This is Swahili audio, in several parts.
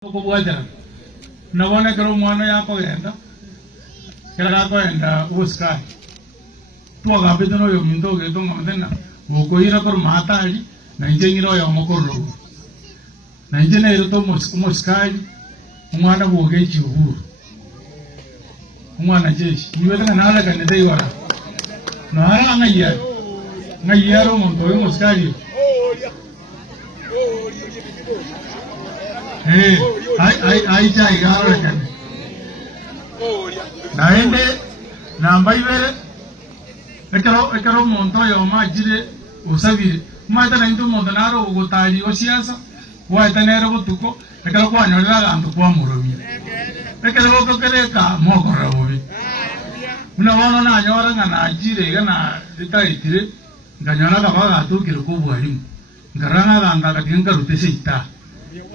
Kubuaja nabona kero mwana yako genda kera ko enda uska tuwa gabe no yo mindo ge to ngandena ukoira kor mata ali na injengiro yo mokoro na injene iro to moskai mwana boge chihu mwana jeshi niwele na nala kan dei wara no ara ngaya ro mo to moskai ai chai gara kan naende namba ibere ekero monto yo majire usabire mata na into monto naro ugotari osiasa waita nero butuko ekero kwanyorera gantu kwa muromi ekero gokereka mokora bobi una wana na nyora ngana ajire gana itaitire nganyona kabaga tukire kubwarimu ngaranga ganga katinga rutese ita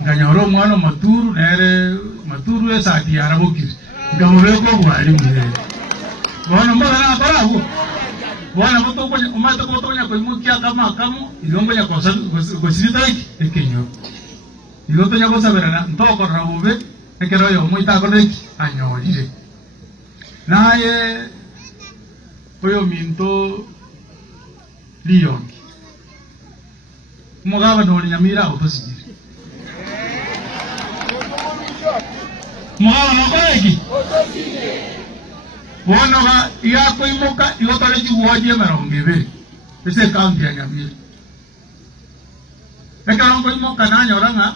nganyoro mwana maturu nere maturu esa tiara bokiri ngamureko bwari mwe wana mbona na barabu wana boto kwa umata boto nya ko imukia kama kamo ilomba ya kosa kosita ekenyo iloto nya kosa berana ntoko rabube ekero yo muita koreki anyolire naye oyo minto liyongi mugaba no nyamira otosigire mwana mabareki wana ba yako imoka yotale chiwaje marongebe ese kaunti ya Nyamira ekarongo imoka nanyoranga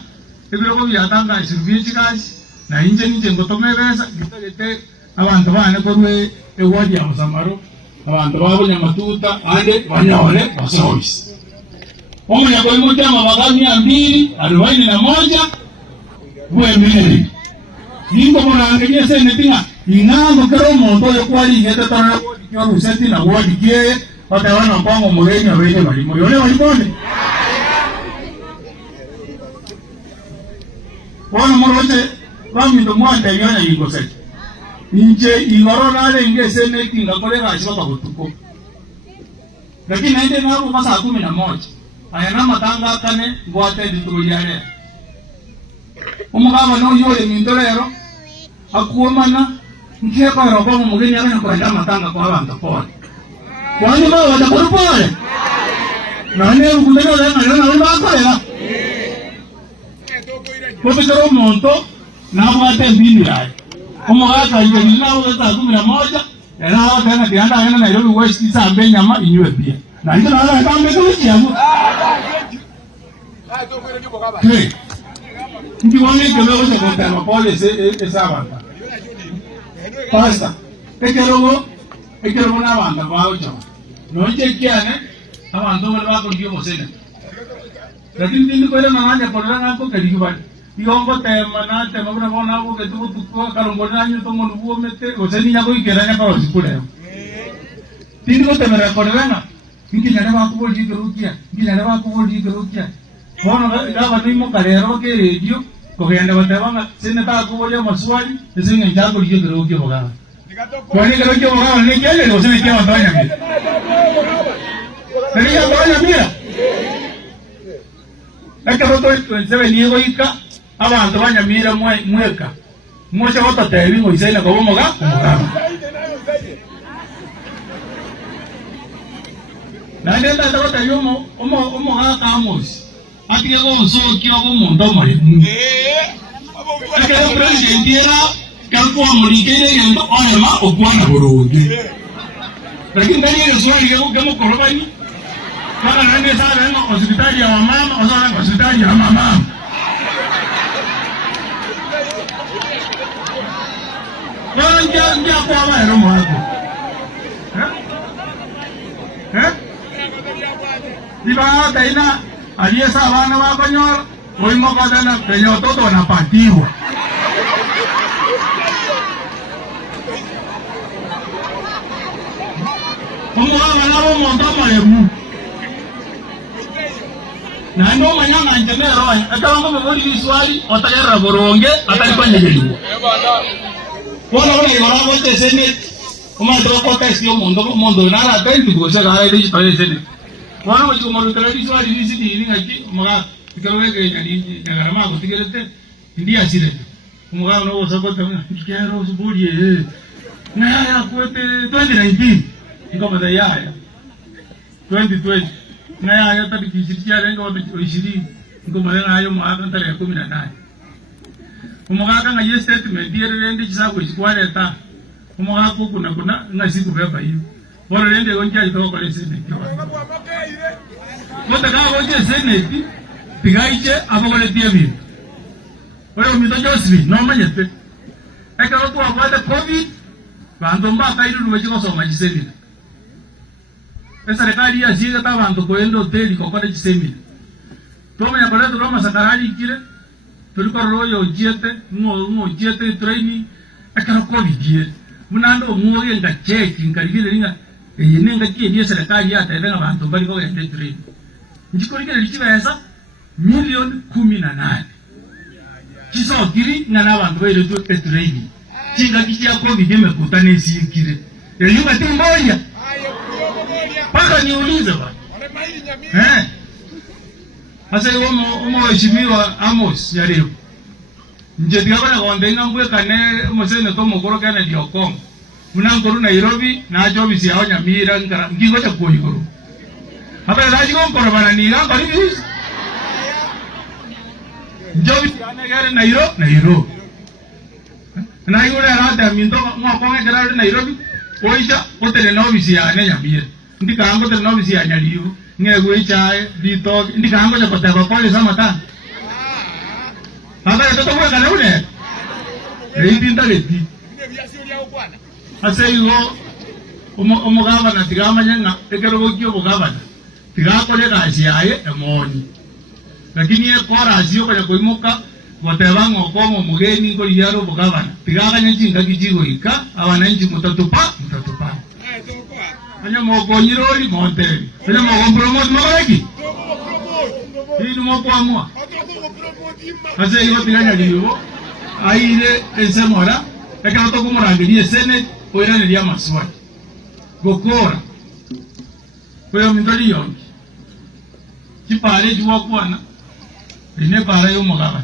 ebiro ko byatanga isirvici kazi na inje nije ngotomebeza gitagete abantu bane korwe ewaje ya Musamaro abantu babo nyamatuta ande banyore basoisi omunya ko imoka mabagami 241 bwemere Ningo moranga nyese netinga ingango kero monto yo kwali ngeta tana yo ruseti na wadi kie patawana mpango muleni abete bali moyole bali bonde wana morote bami ndo mwanda yana yingose inje igoro nale ngese netinga kole gasho bakutuko lakini naende nabo masa 11 ayana matanga kane ngwate dituyare umugaba no yole mindolero akuomana nkeka robo mugeni yana kwenda matanga kwa abantu pole kwani ba wada pole nane ukundana na wale bakorera kopetero monto na bwate mbini yae umugaba yele nawo za 11 era kana kianda yana na ile west sambe nyama inywe pia na ndio na kambe tu yangu Ndi wone kelo se konta ma pole se sabata. Pasta. Ekero na banda kwao chama. No chekiane abantu balwa ko ndio mosena. Lakini ndi ko na nanya ko na ko kali ba. Iyongo tema na tema bana bona ko ke tu ko kalongo na nyu to ngonu bo mete o se ninya ko ikera nya ko sikule. Ndi ko tema na ko na. Ngi na ba ko bo ji kerukia. Ngi na ba ko bo ji kerukia. Bueno, la vanimos carero que yo cogiendo batebanga sine ta kubolia maswali singa njango liyo kero ke bogana kwani kero ke bogana ni kile no sine ke mabanya mira ni ya banya mira ekero to se veniego ika abantu banya mira mweka mocha bota tebi ngo isena ko moga na ndenda ta bota yomo omo ga kamos ati go so kyo go mundo mari akero president era kalko amurikere yendo olema okwana boroge lakini ndani ya swali yako kama korobani kana nani sana na hospitali ya mama au sana hospitali ya mama ndio kwa mama roho yako diba daina aliesa abana bakonyora oimo kadana penyo toto wanapatiwa omwana nabo monto malemu na ndo manyanga njemero atawango mebodi swali otagera boronge atalipanyegeliwa bona wale warabo tesene omato ko test yo mondo nara atendi go se gara ile tayesene wana wacho mo kala di swali di sidi ni ngaki maga tikalo ke ni garama ko tigelete ndia sire umugabo no usakota kero suburi na kote 2019 ngoma da yaya 2020 na yaya tabikishirikia renga watu 20 ngoma na ayo mwaka tarehe 18 umugaka nga yes statement dirende kisako ikwaleta umugaka kuna ngasiku beba hiyo wala rende gonja ito kwa senate kota ka gonja senate bigaiche abogole tiabi wala umito Joseph no manyete eka watu abada covid bantu mbaka ilu lwechiko soma chisemina serikali ya siga ta bantu koendo hoteli kokore chisemina tome ya koleto roma sakarali kire tuliko royo jete ngo jete training eka covid ye munando muoge nga check nkarigire ringa yenenga kiye serikali ya taenga bantu bali ko ende training njikorigire lichibeza milioni 18 kiso kiri ngana bantu bale tu training chinga kichia covid imekutana isikire elimu timboya paka niulize bwana asa umo heshimiwa Amos ya leo nje digabana kondenga mbwe kane mosene to mukoro kana diokong muna ngoro Nairobi na jobi si aonya mira ngara ngigo cha koigoro haba raji ko koro bana ni ga bari bis jobi ana gare Nairobi na yule rada minto ngoko ngara Nairobi oija otele no bisi ane nyamira ndika ngo tele no bisi anyaliyo ngegwe chae dito ndika ngo cha kotaba pole samata haba toto kwa kana une reidinda leti aseyo umugaba na tigama nyanga ekero gokyo bugabana tigakole gaci yae emoni lakini ekora asio kwa koimuka goteba ngoko mu mugeni ngo yaro bugabana tigakanya jinga kijigo ika abananchi mutatupa anya moko nyirori monteri anya moko promote mabaraki hii moko amua aseyo tiganya liyo aire ensemora ekero to kumurangirie senate oira ni ya maswali gokora oyo mindoli yonki kipare juwa kwana ine para yo mugaba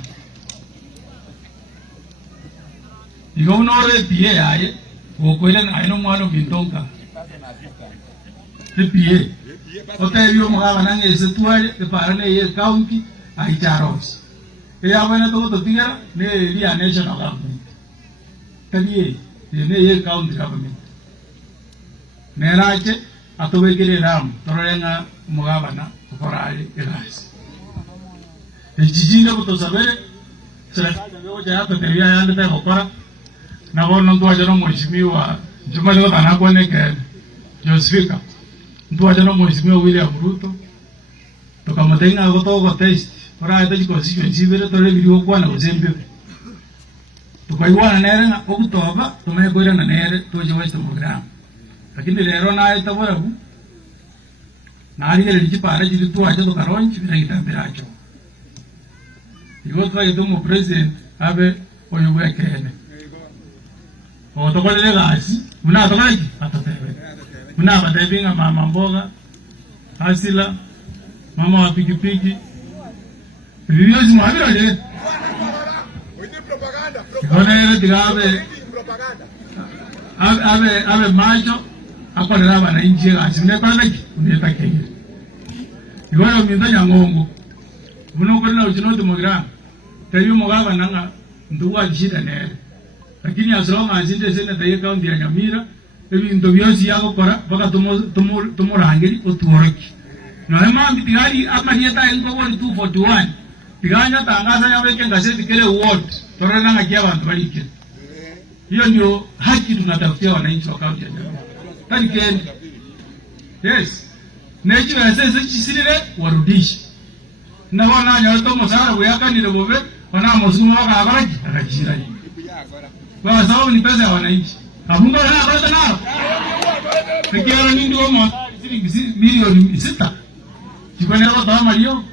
igo unore pie yaye gokwele na ino mwana bintonka pie ote yo mugaba nange se tuare de para ne ye county ai charos ya bana to tigara ne ria national government taniye ne ye county government nerache atobekere ram torenga mugabana korali elasi ejijinga kutosabere serikali ndio japo teria yande ta bokora na bono ndo ajano mheshimiwa Juma leo bana kwa neke Josfika ndo ajano mheshimiwa William Ruto tukamatenga goto test para ita jiko sio sibere tole video kwa na uzembe tukaiwana nere okutoba tumekwira na nere toje west program lakini lero na ita bora bu na ali ile jipara jitu tu aje tukaronchi bila kitambiracho igo twa yedo mo president abe oyo wekene o to kole gasi muna to kaji atatebe muna badebinga mama mboga hasila mama wa pikipiki videos mwabira je Kone tigabe abe macho akorera bana inje asine kwanaki uneta kenge igoyo minda ngongo buno korina uchino demogram tayo mogaba nanga nduwa jida ne lakini asronga azinde sene tayo kaunti ya Nyamira ebintu byosi yako kora baka tumurangiri otuoroki no ema bitigari akarieta engo 241 tiganya tangaza ya weke ngase dikele ward torena ngakia bantu balike hiyo ndio haki tunatafutia wananchi wa kaunti ya Nyamira tani kende yes nechi wasese chisirire warudishi na wana nyato mosara buyaka ni robobe wana mosuma waka abaraji akajira kwa sababu ni pesa ya wananchi abunga na abata nao tekero ndio mo milioni 6 kibana kwa Mario